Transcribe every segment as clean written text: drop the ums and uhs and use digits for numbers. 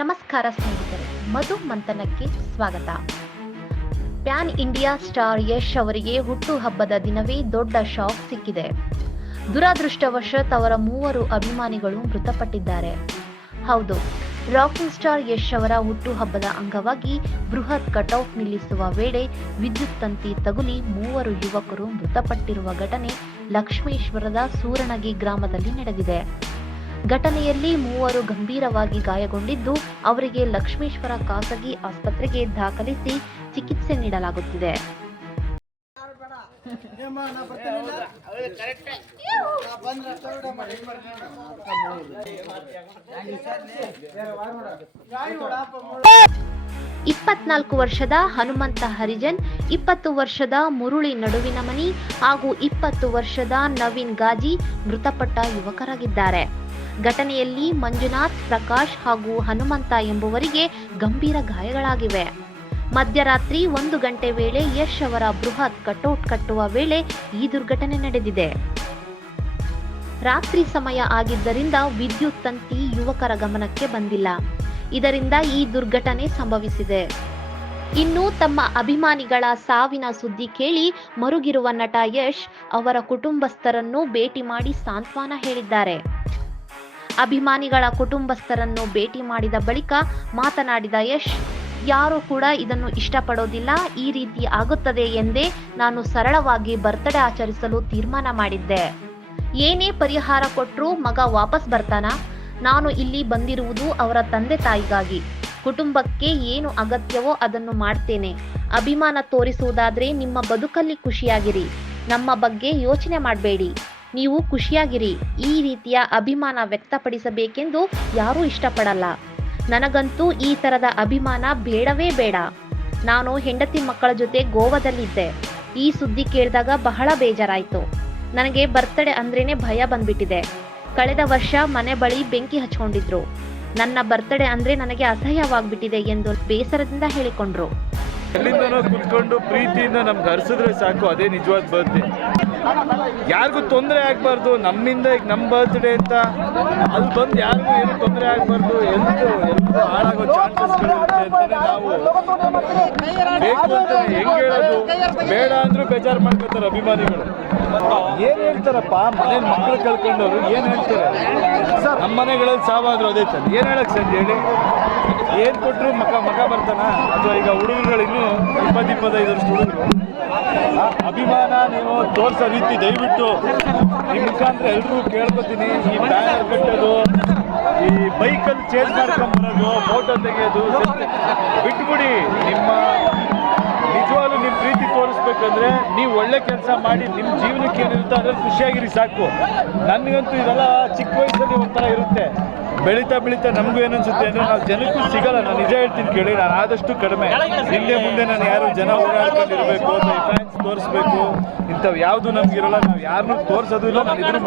ನಮಸ್ಕಾರ ಸ್ನೇಹಿತರೆ, ಮಧು ಮಂಥನಕ್ಕೆ ಸ್ವಾಗತ. ಪ್ಯಾನ್ ಇಂಡಿಯಾ ಸ್ಟಾರ್ ಯಶ್ ಅವರಿಗೆ ಹುಟ್ಟುಹಬ್ಬದ ದಿನವೇ ದೊಡ್ಡ ಶಾಕ್ ಸಿಕ್ಕಿದೆ. ದುರದೃಷ್ಟವಶಾತ್ ಅವರ 3 ಅಭಿಮಾನಿಗಳು ಮೃತಪಟ್ಟಿದ್ದಾರೆ. ಹೌದು, ರಾಕಿಂಗ್ ಸ್ಟಾರ್ ಯಶ್ ಅವರ ಹುಟ್ಟುಹಬ್ಬದ ಅಂಗವಾಗಿ ಬೃಹತ್ ಕಟೌಟ್ ನಿಲ್ಲಿಸುವ ವೇಳೆ ವಿದ್ಯುತ್ ತಂತಿ ತಗುಲಿ 3 ಯುವಕರು ಮೃತಪಟ್ಟಿರುವ ಘಟನೆ ಲಕ್ಷ್ಮೇಶ್ವರದ ಸೂರಣಗಿ ಗ್ರಾಮದಲ್ಲಿ ನಡೆದಿದೆ. ಘಟನೆಯಲ್ಲಿ 3 ಗಂಭೀರವಾಗಿ ಗಾಯಗೊಂಡಿದ್ದು, ಅವರಿಗೆ ಲಕ್ಷ್ಮೇಶ್ವರ ಖಾಸಗಿ ಆಸ್ಪತ್ರೆಗೆ ದಾಖಲಿಸಿ ಚಿಕಿತ್ಸೆ ನೀಡಲಾಗುತ್ತಿದೆ. ಇಪ್ಪತ್ನಾಲ್ಕು ವರ್ಷದ ಹನುಮಂತ ಹರಿಜನ್, 20 ವರ್ಷದ ಮುರುಳಿ ನಡುವಿನಮನಿ ಹಾಗೂ 20 ವರ್ಷದ ನವೀನ್ ಗಾಜಿ ಮೃತಪಟ್ಟ ಯುವಕರಾಗಿದ್ದಾರೆ. ಘಟನೆಯಲ್ಲಿ ಮಂಜುನಾಥ್, ಪ್ರಕಾಶ್ ಹಾಗೂ ಹನುಮಂತ ಎಂಬುವರಿಗೆ ಗಂಭೀರ ಗಾಯಗಳಾಗಿವೆ. ಮಧ್ಯರಾತ್ರಿ 1 ಗಂಟೆ ವೇಳೆ ಯಶ್ ಅವರ ಬೃಹತ್ ಕಟೌಟ್ ಕಟ್ಟುವ ವೇಳೆ ಈ ದುರ್ಘಟನೆ ನಡೆದಿದೆ. ರಾತ್ರಿ ಸಮಯ ಆಗಿದ್ದರಿಂದ ವಿದ್ಯುತ್ ತಂತಿ ಯುವಕರ ಗಮನಕ್ಕೆ ಬಂದಿಲ್ಲ. ಇದರಿಂದ ಈ ದುರ್ಘಟನೆ ಸಂಭವಿಸಿದೆ. ಇನ್ನು ತಮ್ಮ ಅಭಿಮಾನಿಗಳ ಸಾವಿನ ಸುದ್ದಿ ಕೇಳಿ ಮರುಗಿರುವ ನಟ ಯಶ್ ಅವರ ಕುಟುಂಬಸ್ಥರನ್ನು ಭೇಟಿ ಮಾಡಿ ಸಾಂತ್ವನ ಹೇಳಿದ್ದಾರೆ. ಅಭಿಮಾನಿಗಳ ಕುಟುಂಬಸ್ಥರನ್ನು ಭೇಟಿ ಮಾಡಿದ ಬಳಿಕ ಮಾತನಾಡಿದ ಯಶ್, ಯಾರೂ ಕೂಡ ಇದನ್ನು ಇಷ್ಟಪಡೋದಿಲ್ಲ, ಈ ರೀತಿ ಆಗುತ್ತದೆ ಎಂದೇ ನಾನು ಸರಳವಾಗಿ ಬರ್ತ್ಡೇ ಆಚರಿಸಲು ತೀರ್ಮಾನ ಮಾಡಿದ್ದೆ. ಏನೇ ಪರಿಹಾರ ಕೊಟ್ಟರೂ ಮಗ ವಾಪಸ್ ಬರ್ತಾನಾ? ನಾನು ಇಲ್ಲಿ ಬಂದಿರುವುದು ಅವರ ತಂದೆ ತಾಯಿಗಾಗಿ. ಕುಟುಂಬಕ್ಕೆ ಏನು ಅಗತ್ಯವೋ ಅದನ್ನು ಮಾಡ್ತೇನೆ. ಅಭಿಮಾನ ತೋರಿಸುವುದಾದ್ರೆ ನಿಮ್ಮ ಬದುಕಲ್ಲಿ ಖುಷಿಯಾಗಿರಿ, ನಮ್ಮ ಬಗ್ಗೆ ಯೋಚನೆ ಮಾಡಬೇಡಿ, ನೀವು ಖುಷಿಯಾಗಿರಿ. ಈ ರೀತಿಯ ಅಭಿಮಾನ ವ್ಯಕ್ತಪಡಿಸಬೇಕೆಂದು ಯಾರೂ ಇಷ್ಟಪಡಲ್ಲ. ನನಗಂತೂ ಈ ತರದ ಅಭಿಮಾನ ಬೇಡವೇ ಬೇಡ. ನಾನು ಹೆಂಡತಿ ಮಕ್ಕಳ ಜೊತೆ ಗೋವಾದಲ್ಲಿದ್ದೆ. ಈ ಸುದ್ದಿ ಕೇಳಿದಾಗ ಬಹಳ ಬೇಜಾರಾಯಿತು. ನನಗೆ ಬರ್ತ್ಡೇ ಅಂದ್ರೇನೆ ಭಯ ಬಂದ್ಬಿಟ್ಟಿದೆ. ಕಳೆದ ವರ್ಷ ಮನೆ ಬಳಿ ಬೆಂಕಿ ಹಚ್ಕೊಂಡಿದ್ರು. ನನ್ನ ಬರ್ತ್ಡೇ ಅಂದ್ರೆ ನನಗೆ ಅಸಹ್ಯವಾಗ್ಬಿಟ್ಟಿದೆ ಎಂದು ಬೇಸರದಿಂದ ಹೇಳಿಕೊಂಡ್ರು. ಎಲ್ಲಿಂದನೋ ಕುತ್ಕೊಂಡು ಪ್ರೀತಿಯಿಂದ ನಮ್ಗೆ ಹರಿಸಿದ್ರೆ ಸಾಕು, ಅದೇ ನಿಜವಾದ ಬರ್ತ್ಡೇ. ಯಾರಿಗೂ ತೊಂದರೆ ಆಗ್ಬಾರ್ದು. ನಮ್ಮಿಂದ ಈಗ ನಮ್ಮ ಬರ್ತ್ಡೇ ಅಂತ ಅಲ್ಲಿ ಬಂದು ಯಾರಿಗೂ ಏನು ತೊಂದರೆ ಆಗ್ಬಾರ್ದು, ಎಲ್ಲರೂ ಹಾಳಾಗೋ ಚಾನ್ಸಸ್ಗಳಿರುತ್ತೆ ಅಂತಾನೆ ನಾವು ಬೇಕು ಅಂತ ಹೆಂಗ್ ಹೇಳೋದು. ಬೇಡ ಅಂದ್ರೂ ಬೇಜಾರು ಮಾಡ್ಕೊತಾರೆ ಅಭಿಮಾನಿಗಳು. ಏನ್ ಹೇಳ್ತಾರಪ್ಪ, ಮನೇಲಿ ಮಕ್ಕಳು ಕಳ್ಕೊಂಡವ್ರು ಏನ್ ಹೇಳ್ತಾರೆ? ನಮ್ಮ ಮನೆಗಳಲ್ಲಿ ಸಾವಾದ್ರು ಅದೇ ತಾನೆ. ಏನ್ ಹೇಳಕ್ ಸಂಜೆ ಹೇಳಿ? ಏನ್ ಕೊಟ್ರು ಮಗ ಬರ್ತಾನ? ಅಥವಾ ಈಗ ಹುಡುಗರುಗಳು ಇನ್ನೂ 20-25 ವರ್ಷ ಹುಡುಗರು ಅಭಿಮಾನ ನೀವು ತೋರಿಸೋ ರೀತಿ ದಯವಿಟ್ಟು ನಿಮ್ಮ ಮುಖಾಂತರ ಎಲ್ರಿಗೂ ಕೇಳ್ಕೊತೀನಿ. ಈ ಬ್ಯಾನರ್ ಕಟ್ಟೋದು, ಈ ಬೈಕಲ್ಲಿ ಚೇಂಜ್ ಮಾಡ್ಕೊಂಬರೋದು, ಫೋಟೋ ತೆಗೆಯೋದು ಬಿಟ್ಬಿಡಿ. ನಿಜವಾಗ್ಲೂ ನಿಮ್ಮ ಪ್ರೀತಿ ತೋರಿಸ್ಬೇಕಂದ್ರೆ ನೀವು ಒಳ್ಳೆ ಕೆಲಸ ಮಾಡಿ ನಿಮ್ಮ ಜೀವನಕ್ಕೆ ಏನಿರುತ್ತೆ ಅದ್ರಲ್ಲಿ ಖುಷಿಯಾಗಿರಿ ಸಾಕು. ನನಗಂತೂ ಇದೆಲ್ಲ ಚಿಕ್ಕ ವಯಸ್ಸಲ್ಲಿ ಒಂಥರ ಇರುತ್ತೆ. ಬೆಳೀತಾ ನಮಗೂ ಏನನ್ಸುತ್ತೆ ಅಂದರೆ ನಾವು ಜನಕ್ಕೂ ಸಿಗಲ್ಲ. ನಾನು ನಿಜ ಹೇಳ್ತೀನಿ ಕೇಳಿ, ನಾನು ಆದಷ್ಟು ಕಡಿಮೆ. ಹಿಂದೆ ಮುಂದೆ ನಾನು ಯಾರು ಜನ ಓಡಾಡ್ಕೊಂಡಿರ್ಬೇಕು, ಫ್ಯಾನ್ಸ್ ತೋರಿಸ್ಬೇಕು, ಇಂಥವು ಯಾವುದು ನಮಗಿರಲ್ಲ. ನಾವು ಯಾರನ್ನೂ ತೋರಿಸೋದು ಇಲ್ಲ, ನಾನು ಇದನ್ನು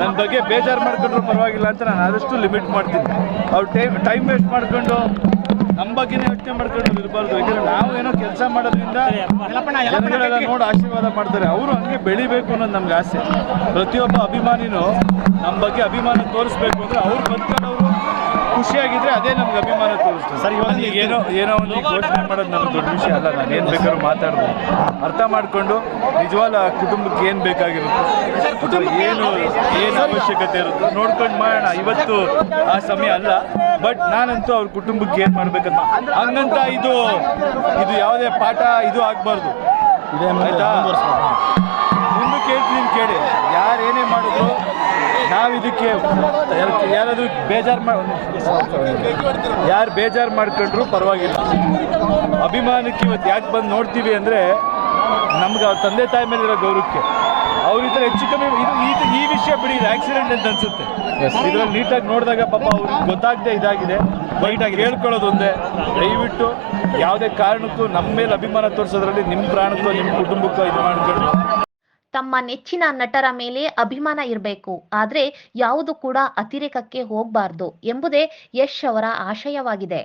ನನ್ನ ಬಗ್ಗೆ ಬೇಜಾರು ಮಾಡ್ಕೊಂಡ್ರು ಪರವಾಗಿಲ್ಲ ಅಂತ ನಾನು ಆದಷ್ಟು ಲಿಮಿಟ್ ಮಾಡ್ತೀನಿ. ಅವ್ರು ಟೈಮ್ ವೇಸ್ಟ್ ಮಾಡ್ಕೊಂಡು ನಮ್ಮ ಬಗ್ಗೆನೇ ಯೋಚನೆ ಮಾಡ್ಕೊಂಡು ಇರಬಾರ್ದು. ಯಾಕಂದ್ರೆ ನಾವು ಏನೋ ಕೆಲಸ ಮಾಡೋದ್ರಿಂದ ಜನಗಳೆಲ್ಲ ನೋಡಿ ಆಶೀರ್ವಾದ ಮಾಡ್ತಾರೆ. ಅವರು ಹಂಗೆ ಬೆಳಿಬೇಕು ಅನ್ನೋದು ನಮ್ಗೆ ಆಸೆ. ಪ್ರತಿಯೊಬ್ಬ ಅಭಿಮಾನಿನೂ ನಮ್ಮ ಬಗ್ಗೆ ಅಭಿಮಾನ ತೋರಿಸ್ಬೇಕು ಅಂದರೆ ಅವ್ರು ಬಂದ್ಕೊಂಡವರು ಖುಷಿಯಾಗಿದ್ರೆ ಅದೇ ನಮ್ಗೆ ಅಭಿಮಾನ ತೋರಿಸ್ತಾರೆ. ಸರ್, ಇವಾಗ ಏನೋ ಒಂದು ಘೋಷಣೆ ಮಾಡೋದು ನನಗೆ ದೊಡ್ಡ ವಿಷಯ ಅಲ್ಲ. ನಾನು ಏನು ಬೇಕಾದ್ರೂ ಮಾತಾಡ್ಬೋದು. ಅರ್ಥ ಮಾಡಿಕೊಂಡು ನಿಜವಾದ ಕುಟುಂಬಕ್ಕೆ ಏನು ಬೇಕಾಗಿರುತ್ತೋ, ಏನು ಅವಶ್ಯಕತೆ ಇರುತ್ತೋ ನೋಡ್ಕೊಂಡು ಮಾಡೋಣ. ಇವತ್ತು ಆ ಸಮಯ ಅಲ್ಲ. ಬಟ್ ನಾನಂತೂ ಅವ್ರ ಕುಟುಂಬಕ್ಕೆ ಏನು ಮಾಡ್ಬೇಕಂತ ಹಂಗಂತ ಇದು ಯಾವುದೇ ಪಾಠ ಇದು ಆಗಬಾರ್ದು. ಆಯ್ತಾ? ಮುಂದಕ್ಕೆ ಹೇಳ್ತೀನಿ ಕೇಳಿ. ಯಾರೇನೇ ಮಾಡಿದ್ರು ನಾವು ಇದಕ್ಕೆ ಯಾರಾದರೂ ಯಾರು ಬೇಜಾರು ಮಾಡ್ಕೊಂಡ್ರು ಪರವಾಗಿಲ್ಲ. ಅಭಿಮಾನಕ್ಕೆ ಇವತ್ತು ಯಾಕೆ ಬಂದು ನೋಡ್ತೀವಿ ಅಂದರೆ ನಮ್ಗೆ ಅವ್ರ ತಂದೆ ತಾಯಿ ಮೇಲಿರೋ ಗೌರವಕ್ಕೆ. ಅವ್ರಿದ್ರೆ ಹೆಚ್ಚು ಕಮ್ಮಿ ಈ ವಿಷಯ ಬಿಡಿ, ಇದು ಆಕ್ಸಿಡೆಂಟ್ ಅಂತ ಅನ್ಸುತ್ತೆ. ಇದರಲ್ಲಿ ನೀಟಾಗಿ ನೋಡಿದಾಗ ಪಾಪ ಅವ್ರಿಗೆ ಗೊತ್ತಾಗದೆ ಇದಾಗಿದೆ. ಬೈಟಾಗಿ ಹೇಳ್ಕೊಳ್ಳೋದು ಒಂದೇ, ದಯವಿಟ್ಟು ಯಾವುದೇ ಕಾರಣಕ್ಕೂ ನಮ್ಮ ಮೇಲೆ ಅಭಿಮಾನ ತೋರಿಸೋದ್ರಲ್ಲಿ ನಿಮ್ಮ ಪ್ರಾಣಕ್ಕೋ ನಿಮ್ಮ ಕುಟುಂಬಕ್ಕೋ ಇದು ಮಾಡ್ಕೊಂಡು. ತಮ್ಮ ನೆಚ್ಚಿನ ನಟರ ಮೇಲೆ ಅಭಿಮಾನ ಇರಬೇಕು, ಆದ್ರೆ ಯಾವುದು ಕೂಡ ಅತಿರೇಕಕ್ಕೆ ಹೋಗಬಾರ್ದು ಎಂಬುದೇ ಯಶ್ ಅವರ ಆಶಯವಾಗಿದೆ.